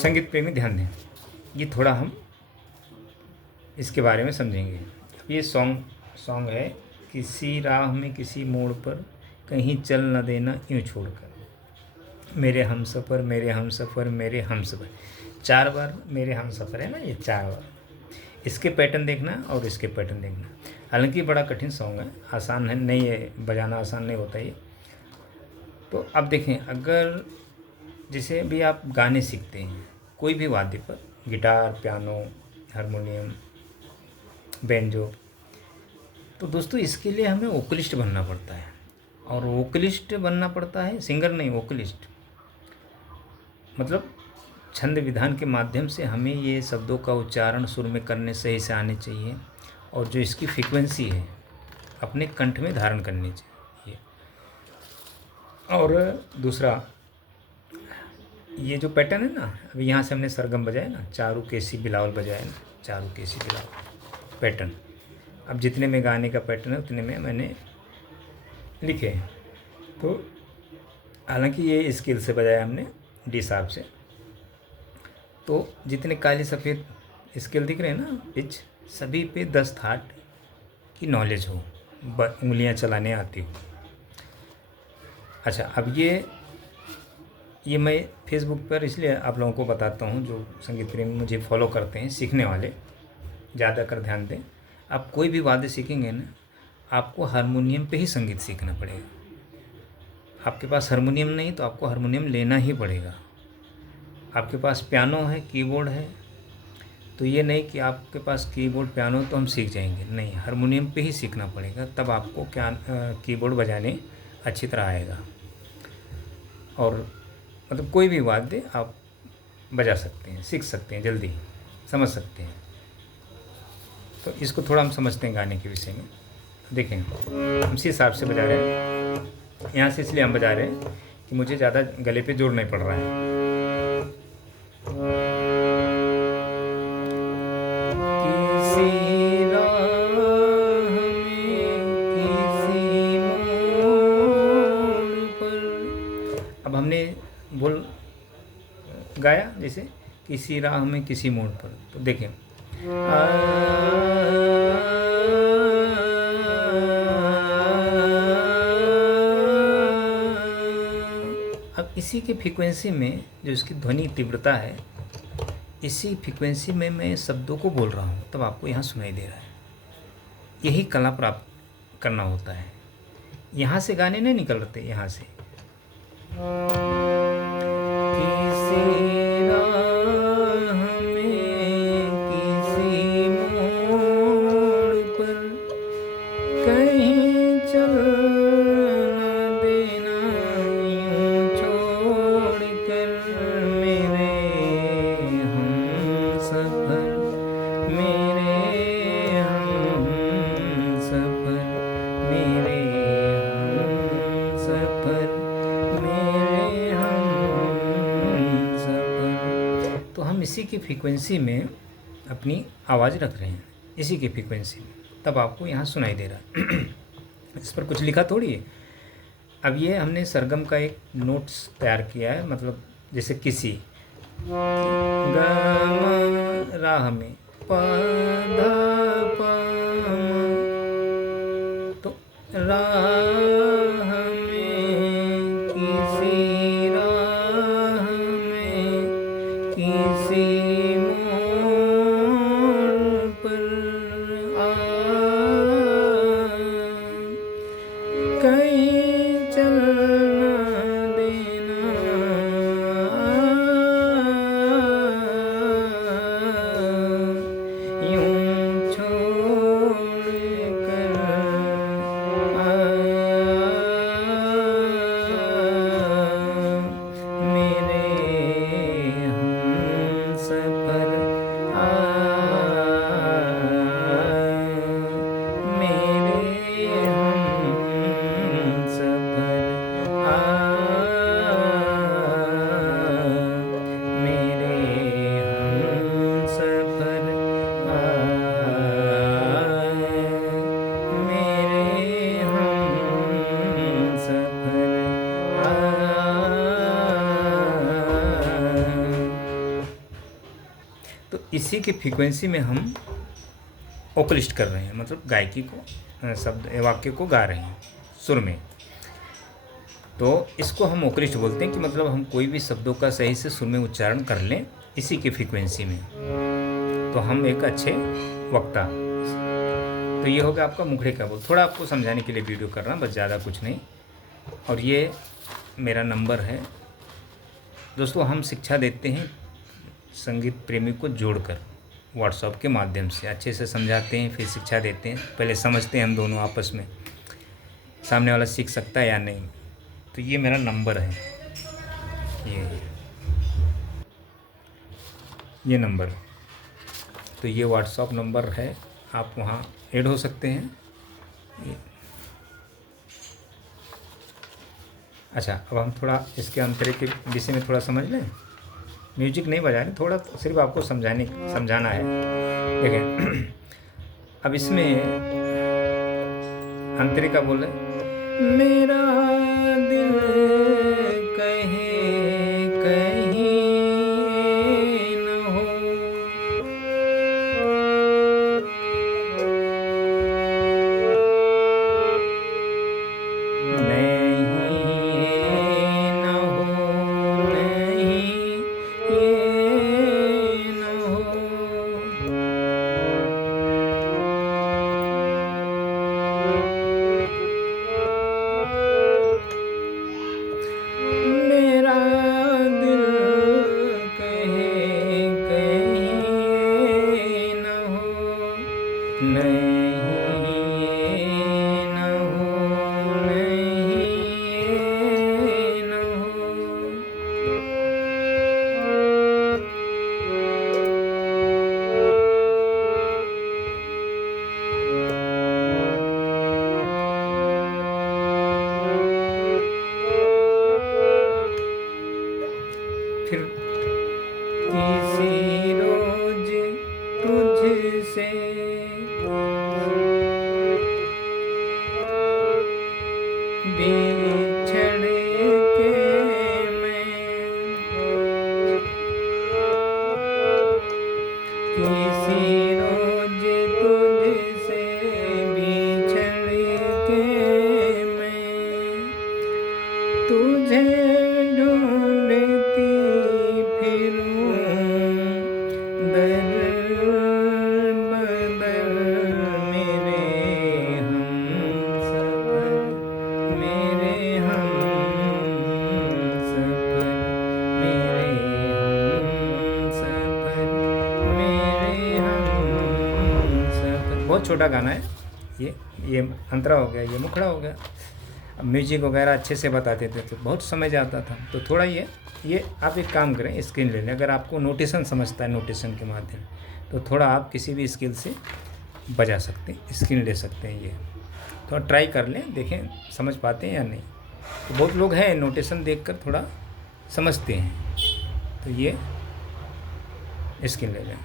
संगीत प्रेमी ध्यान दें, ये थोड़ा हम इसके बारे में समझेंगे। अब ये सॉन्ग है, किसी राह में किसी मोड़ पर कहीं चल न देना यूँ छोड़कर, मेरे हमसफ़र मेरे हमसफ़र मेरे हमसफ़र। 4 बार मेरे हमसफ़र है ना, ये 4 बार। इसके पैटर्न देखना और इसके पैटर्न देखना। हालांकि बड़ा कठिन सॉन्ग है, आसान है नहीं है, बजाना आसान नहीं होता ये। तो अब देखें, अगर जैसे भी आप गाने सीखते हैं कोई भी वाद्य पर, गिटार, पियानो, हारमोनियम, बेंजो, तो दोस्तों इसके लिए हमें वोकलिस्ट बनना पड़ता है। और वोकलिस्ट बनना पड़ता है, सिंगर नहीं, वोकलिस्ट। मतलब छंद विधान के माध्यम से हमें ये शब्दों का उच्चारण सुर में करने सही से आने चाहिए, और जो इसकी फ्रीक्वेंसी है अपने कंठ में धारण करनी चाहिए। और दूसरा, ये जो पैटर्न है ना, अभी यहाँ से हमने सरगम बजाया ना, चारू केसी बिलावल बजाया ना, चारू केसी बिलावल पैटर्न। अब जितने में गाने का पैटर्न है उतने में मैंने लिखे हैं। तो हालांकि ये स्केल से बजाया हमने, डी शार्प से। तो जितने काले सफ़ेद स्केल दिख रहे हैं ना, पिच, सभी पे 10 थाट की नॉलेज हो, उंगलियां चलाने आती हो। अच्छा, अब ये मैं फेसबुक पर इसलिए आप लोगों को बताता हूँ, जो संगीत प्रेमी मुझे फॉलो करते हैं, सीखने वाले ज़्यादा कर ध्यान दें। आप कोई भी वाद्य सीखेंगे ना, आपको हारमोनियम पे ही संगीत सीखना पड़ेगा। आपके पास हारमोनियम नहीं तो आपको हारमोनियम लेना ही पड़ेगा। आपके पास पियानो है, कीबोर्ड है, तो ये नहीं कि आपके पास कीबोर्ड पियानो तो हम सीख जाएंगे, नहीं, हारमोनियम पे ही सीखना पड़ेगा, तब आपको कीबोर्ड बजाने अच्छी तरह आएगा। और मतलब कोई भी वाद्य आप बजा सकते हैं, सीख सकते हैं, जल्दी समझ सकते हैं। तो इसको थोड़ा हम समझते हैं गाने के विषय में। देखें, हम इसी हिसाब से बजा रहे हैं, यहाँ से इसलिए हम बजा रहे हैं कि मुझे ज़्यादा गले पे जोर नहीं पड़ रहा है। किसी राह में किसी मोड़ पर, अब हमने बोल गाया जैसे किसी राह में किसी मोड़ पर, तो देखें अब इसी के फ्रीक्वेंसी में जो इसकी ध्वनि तीव्रता है, इसी फ्रीक्वेंसी में मैं शब्दों को बोल रहा हूँ, तब आपको यहाँ सुनाई दे रहा है। यही कला प्राप्त करना होता है। यहाँ से गाने नहीं निकल रहे, यहाँ से किसी राह में किसी मोड़ पर कहीं चल न देना यूं छोड़ कर, मेरे हमसफर मेरे हमसफर मेरे हमसफर मेरे हमसफर। तो हम इसी की फ्रीक्वेंसी में अपनी आवाज़ रख रहे हैं, इसी की फ्रीक्वेंसी में, तब आपको यहाँ सुनाई दे रहा है। इस पर कुछ लिखा थोड़ी है। अब ये हमने सरगम का एक नोट्स तैयार किया है, मतलब जैसे किसी ग म राह में प ध प म, तो राह में किसी राह में किसी मोड़ पर आ कहीं चल न देना यूं छोड़ कर मेरे हमसफर मेरे इसी की फ्रीक्वेंसी में हम ओकलिस्ट कर रहे हैं, मतलब गायकी को, शब्द वाक्य को गा रहे हैं सुर में। तो इसको हम ओकलिस्ट बोलते हैं कि मतलब हम कोई भी शब्दों का सही से सुर में उच्चारण कर लें इसी की फ्रीक्वेंसी में, तो हम एक अच्छे वक्ता। तो ये होगा आपका मुखड़े का बोल। थोड़ा आपको समझाने के लिए वीडियो कर रहा हूँ, बस ज़्यादा कुछ नहीं। और ये मेरा नंबर है दोस्तों। हम शिक्षा देते हैं संगीत प्रेमी को जोड़कर व्हाट्सएप के माध्यम से, अच्छे से समझाते हैं, फिर शिक्षा देते हैं। पहले समझते हैं हम दोनों आपस में, सामने वाला सीख सकता है या नहीं। तो ये मेरा नंबर है, ये नंबर। तो ये व्हाट्सएप नंबर है, आप वहाँ ऐड हो सकते हैं। अच्छा, अब हम थोड़ा इसके अंतरे के विषय में थोड़ा समझ लें। म्यूजिक नहीं बजा रहे, थोड़ा सिर्फ आपको समझाना है। देखें अब इसमें अंतरे का बोल रहे, मेरा दिल कहीं कहीं न हो, फिर किसी रोज तुझसे बिछड़ के मैं, किसी रोज तुझसे बिछड़ के मैं तुझे ढूंढती फिरूं दर बदर, मेरे हमसफर, मेरे हमसफर, मेरे हमसफर, मेरे हमसफर। बहुत छोटा गाना है ये अंतरा हो गया, ये मुखड़ा हो गया। अब म्यूजिक वगैरह अच्छे से बताते थे तो बहुत समझ आता था। तो थोड़ा ये आप एक काम करें, स्क्रीन ले लें। अगर आपको नोटेशन समझता है, नोटेशन के माध्यम, तो थोड़ा आप किसी भी स्किल से बजा सकते हैं, स्क्रीन ले सकते हैं। ये थोड़ा ट्राई कर लें, देखें समझ पाते हैं या नहीं। तो बहुत लोग हैं नोटेशन देखकर थोड़ा समझते हैं, तो ये स्क्रीन ले लें।